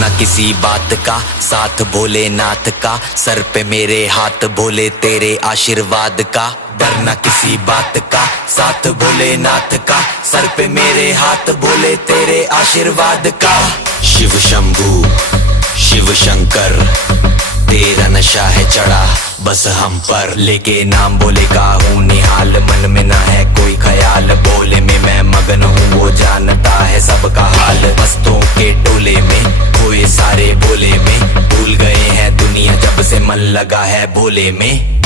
डरना किसी बात का, साथ भोलेनाथ का, सर पे मेरे हाथ भोले तेरे आशीर्वाद का। डरना किसी बात का, साथ भोलेनाथ का, सर पे मेरे हाथ भोले तेरे आशीर्वाद का। शिव शंभू शिव शंकर, तेरा नशा है चढ़ा बस हम पर, लेके नाम बोले का हूँ निहाल, मन में ना है कोई ख्याल, बोले में मैं मगन हूँ वो जानता है सबका हाल। मस्तों के टोले में खोए सारे भोले में, भूल गए हैं दुनिया जब से मन लगा है भोले में।